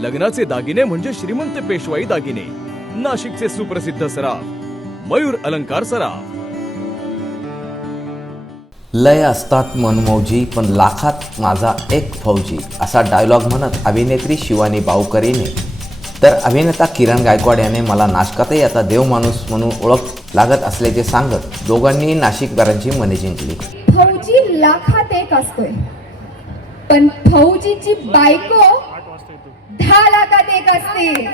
लग्नाचे दागिने म्हणजे श्रीमंत पेशवाई दागिने. नाशिकचे सुप्रसिद्ध सराफ मयूर अलंकार सराफ. लय असतात मनमौजी पण लाखात माझा एक फौजी असा डायलॉग म्हणत अभिनेत्री शिवानी बावकरीने. तर अभिनेता किरण गायकवाड याने मला नाशकातही आता देव माणूस म्हणून ओळख लागत असल्याचे सांगत दोघांनी नाशिककरांची मने जिंकली. फौजी लाखात एक असतोय. पण फौजीची बायको दहा लाखात एक असते.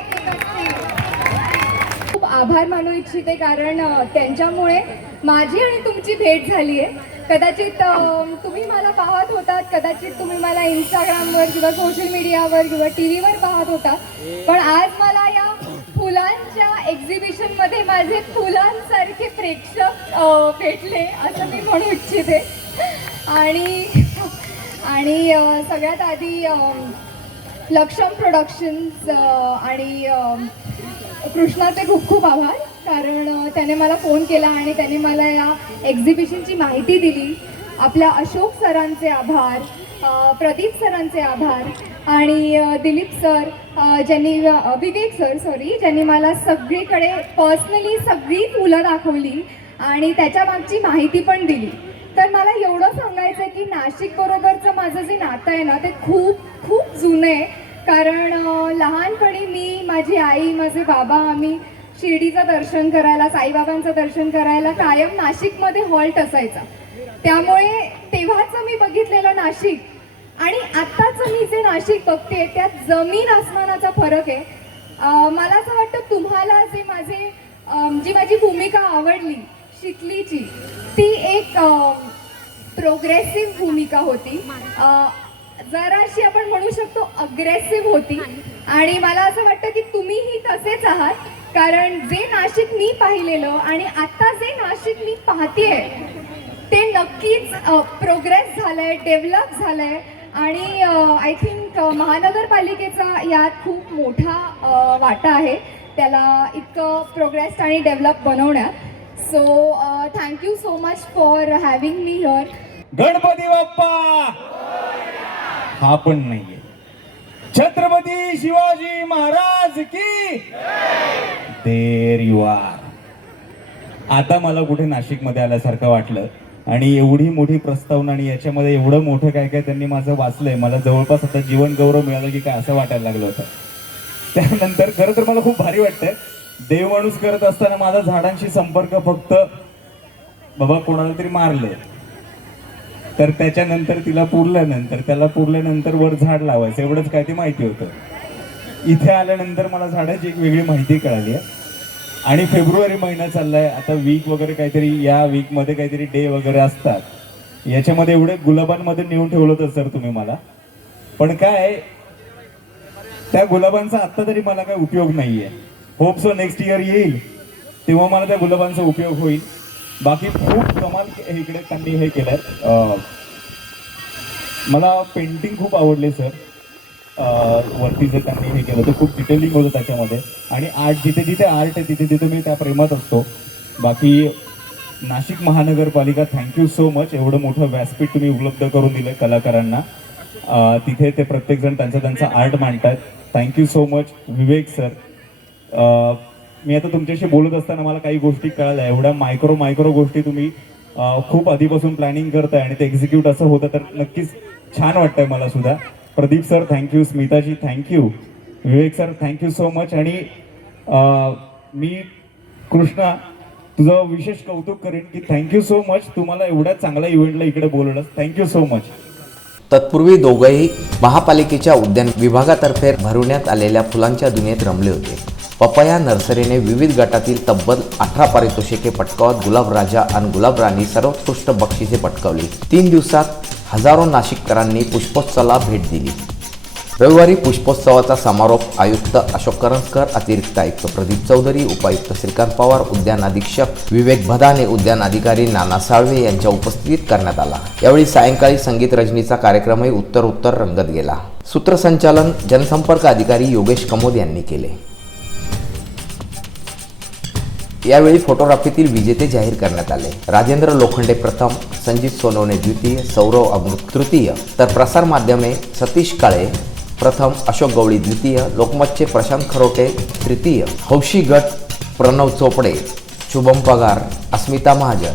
खूप आभार मानू इच्छिते कारण त्यांच्यामुळे माझी आणि तुमची भेट झाली आहे कदाचित तुम्ही मला पाहत होतात कदाचित तुम्ही मला इंस्टाग्रामवर किंवा सोशल मीडियावर किंवा टी व्हीवर पाहत होता पण आज मला या फुलांच्या एक्झिबिशनमध्ये माझे फुलांसारखे प्रेक्षक भेटले असं मी म्हणू इच्छिते. आणि आणि सगळ्यात आधी लक्षम प्रोडक्शन्स आणि कृष्णाचे खूप खूप आभार. कारण त्याने मला फोन केला आणि त्याने मला या एक्झिबिशनची माहिती दिली. आपल्या अशोक सरांचे आभार प्रदीप सरांचे आभार आणि दिलीप सर ज्यांनी विवेक सर सॉरी ज्यांनी मला सगळीकडे पर्सनली सगळी फुलं दाखवली आणि त्याच्या मागची माहिती पण दिली. तर मला एवढं सांगायचं आहे की नाशिक बरोबरचं माझं जे नातं आहे ना ते खूप खूप जुनं आहे. कारण लहानपणी मी माझी आई माझे बाबा आम्ही शिर्डीचं दर्शन करायला साईबाबांचं दर्शन करायला कायम नाशिकमध्ये हॉल्ट असायचा. त्यामुळे तेव्हाचं मी बघितलेलं नाशिक आणि आत्ताचं मी जे नाशिक बघते त्यात जमीन आसमानाचा फरक आहे. मला असं वाटतं तुम्हाला जे माझे जी माझी भूमिका आवडली शिकलीची ती एक प्रोग्रेसिव्ह भूमिका होती. जराशी आपण म्हणू शकतो अग्रेसिव्ह होती. आणि मला असं वाटतं की तुम्हीही तसेच आहात. कारण जे नाशिक मी पाहिलेलं आणि आता जे नाशिक मी पाहतेय ते नक्कीच प्रोग्रेस झालंय डेव्हलप झालंय. आणि आय थिंक महानगरपालिकेचा यात खूप मोठा वाटा आहे. त्याला इतकं प्रोग्रेस आणि डेव्हलप बनवण्यात. So thank you so much for having me here Ganpati Bappa! हा पण नाहीये. छत्रपती शिवाजी महाराज की देर यू आर. आता मला कुठे नाशिकमध्ये आल्यासारखं वाटलं आणि एवढी मोठी प्रस्तावना आणि याच्यामध्ये एवढं मोठं काय काय त्यांनी माझं वाचलंय मला जवळपास आता जीवन गौरव मिळालं की काय असं वाटायला लागलं होतं. त्यानंतर खरं तर मला खूप भारी वाटतंय. देव माणूस करत असताना माझा झाडांशी संपर्क फक्त बाबा कोणाला तरी मारलं. तर त्याच्यानंतर तिला पुरल्यानंतर त्याला पुरल्यानंतर वर झाड लावायचं एवढंच काय ते माहिती होतं. इथे आल्यानंतर मला झाडाची एक वेगळी माहिती कळाली आहे. आणि फेब्रुवारी महिना चाललाय आता वीक वगैरे काहीतरी या वीकमध्ये काहीतरी डे वगैरे असतात. याच्यामध्ये एवढे गुलाबांमध्ये नेऊन ठेवलं होतं सर तुम्ही मला. पण काय त्या गुलाबांचा आत्ता तरी मला काय उपयोग नाहीये. होप सो नेक्स्ट इयर येईल. तेव्हा मला त्या गुलाबांचा उपयोग होईल. बाकी खूप कमाल इकडे त्यांनी हे केलंय. मला पेंटिंग खूप आवडले सर वरती जे त्यांनी हे केलं तर खूप डिटेलिंग होतं त्याच्यामध्ये. आणि आर्ट जिथे जिथे आर्ट आहे तिथे तिथे मी त्या प्रेमात असतो. बाकी नाशिक महानगरपालिका थँक्यू सो मच एवढं मोठं व्यासपीठ तुम्ही उपलब्ध करून दिलं कलाकारांना. तिथे ते प्रत्येकजण त्यांचा त्यांचा आर्ट मांडतात thank you so much Vivek sir मी आता तुमच्याशी बोलत असताना मला काही गोष्टी कळाल्या. एवढ्या मायक्रो मायक्रो गोष्टी तुम्ही खूप आधीपासून प्लॅनिंग करताय आणि ते एक्झिक्यूट असं होतं तर नक्कीच छान वाटतंय मला सुद्धा. Pradeep sir thank you स्मिताजी thank you Vivek sir thank you so much आणि मी कृष्णा तुझं विशेष कौतुक करेन की थँक्यू सो मच तुम्हाला एवढ्या चांगल्या इव्हेंटला इकडे बोलवलं थँक्यू सो मच तत्पूर्वी दोघंही महापालिकेच्या उद्यान विभागातर्फे भरवण्यात आलेल्या फुलांच्या दुनियेत रमले होते. पपया नर्सरीने विविध गटातील तब्बल अठरा पारितोषिके पटकावत गुलाब राजा आणि गुलाब राणी सर्वोत्कृष्ट बक्षिसे पटकावली. तीन दिवसात हजारो नाशिककरांनी पुष्पोत्सवाला भेट दिली. रविवारी पुष्पोत्सवाचा समारोप आयुक्त अशोक करंजकर अतिरिक्त आयुक्त प्रदीप चौधरी उपायुक्त श्रीकांत पवार उद्यान अधीक्षक विवेक भदाने उद्यान अधिकारी नाना साळवे यांच्या उपस्थितीत करण्यात आला. यावेळी सायंकाळी संगीत रजनीचा कार्यक्रमही उत्तर उत्तर रंगत गेला. सूत्रसंचालन जनसंपर्क अधिकारी योगेश कमोद यांनी केले. यावेळी फोटोग्राफीतील विजेते जाहीर करण्यात आले. राजेंद्र लोखंडे प्रथम संजित सोनवणे द्वितीय सौरव अमृत तृतीय. तर प्रसार माध्यमे सतीश काळे प्रथम अशोक गवळी द्वितीय लोकमतचे प्रशांत खरोटे तृतीय. हौशी गट प्रणव चोपडे शुभम पगार अस्मिता महाजन.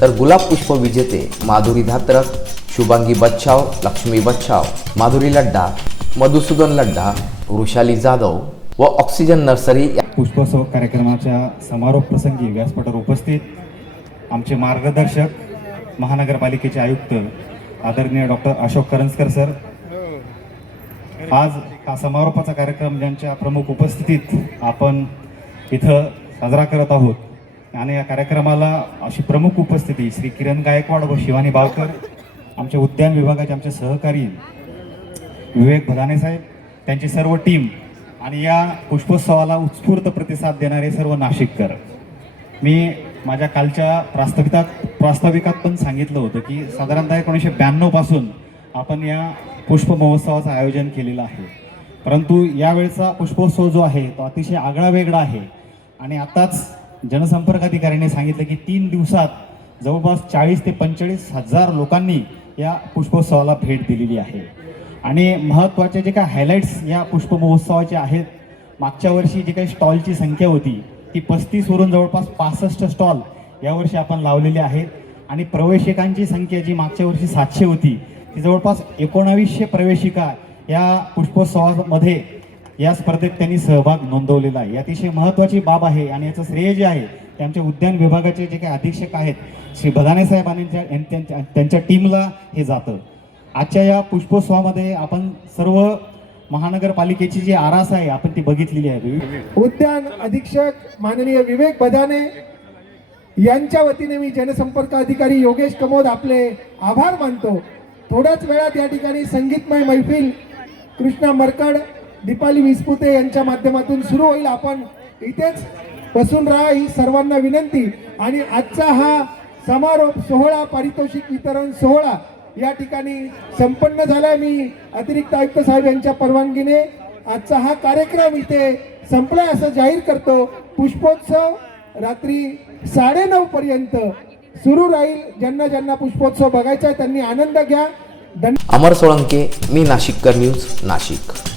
तर गुलाब पुष्प विजेते माधुरी धात्रक शुभांगी बच्छाव लक्ष्मी बच्छाव माधुरी लड्डा मधुसूदन लड्डा वृषाली जाधव व ऑक्सिजन नर्सरी या पुष्पोत्सव कार्यक्रमाच्या समारोप प्रसंगी व्यासपीठावर उपस्थित आमचे मार्गदर्शक महानगरपालिकेचे आयुक्त आदरणीय डॉक्टर अशोक करंजकर सर. आज हा समारोपाचा कार्यक्रम ज्यांच्या प्रमुख उपस्थितीत आपण इथं साजरा करत आहोत आणि या कार्यक्रमाला अशी प्रमुख उपस्थिती श्री किरण गायकवाड व शिवानी बावकर आमच्या उद्यान विभागाचे आमचे सहकारी विवेक भदाने साहेब त्यांची सर्व टीम आणि या पुष्पोत्सवाला उत्स्फूर्त प्रतिसाद देणारे सर्व नाशिककर. मी माझ्या कालच्या प्रास्ताविकात प्रास्ताविकात पण सांगितलं होतं की साधारणतः एकोणीसशे ब्याण्णवपासून आपण या पुष्प महोत्सवाचं आयोजन केलेलं आहे. परंतु यावेळचा पुष्पोत्सव जो आहे तो अतिशय आगळा वेगळा आहे. आणि आताच जनसंपर्क अधिकाऱ्याने सांगितलं की तीन दिवसात जवळपास चाळीस ते पंचेचाळीस हजार लोकांनी या पुष्पोत्सवाला भेट दिलेली आहे. आणि महत्त्वाचे जे काही हायलाईट्स या पुष्प महोत्सवाचे आहेत मागच्या वर्षी जी काही स्टॉलची संख्या होती ती पस्तीसवरून जवळपास पासष्ट स्टॉल यावर्षी आपण लावलेले आहेत. आणि प्रवेशिकांची संख्या जी मागच्या वर्षी सातशे होती ती जवळपास एकोणावीसशे प्रवेशिका या पुष्पोत्सवामध्ये या स्पर्धेत त्यांनी सहभाग नोंदवलेला आहे. अतिशय महत्त्वाची बाब आहे आणि याचं श्रेय जे आहे ते आमच्या उद्यान विभागाचे जे काही अधीक्षक आहेत श्री बदाने साहेब आणि त्यांच्या त्यांच्या टीमला हे जातं. आजच्या या पुष्पोत्सवामध्ये आपण सर्व महानगरपालिकेची जी आरास आहे आपण ती बघितलेली आहे. उद्यान अधीक्षक माननीय विवेक बदाने यांच्या वतीने मी जनसंपर्क अधिकारी योगेश कमोद आपले आभार मानतो. थोड्याच वेळात या ठिकाणी संगीतमय मैफिल कृष्णा मरकड दीपाली विस्पुते यांच्या माध्यमातून सुरू होईल. आपण इथेच बसून राहा ही सर्वांना विनंती. आणि आजचा हा समारोप सोहळा पारितोषिक वितरण सोहळा या ठिकाणी संपन्न झाला मी. अतिरिक्त आयुक्त साहेब यांच्या परवानगीने आजचा हा कार्यक्रम इथे संपलाय असं जाहीर करतो. पुष्पोत्सव रात्री साडेनऊ पर्यंत सुरू राहील. ज्यांना ज्यांना पुष्पोत्सव बघायचा आहे त्यांनी आनंद घ्या. अमर सोळंके मी नाशिककर न्यूज नाशिक.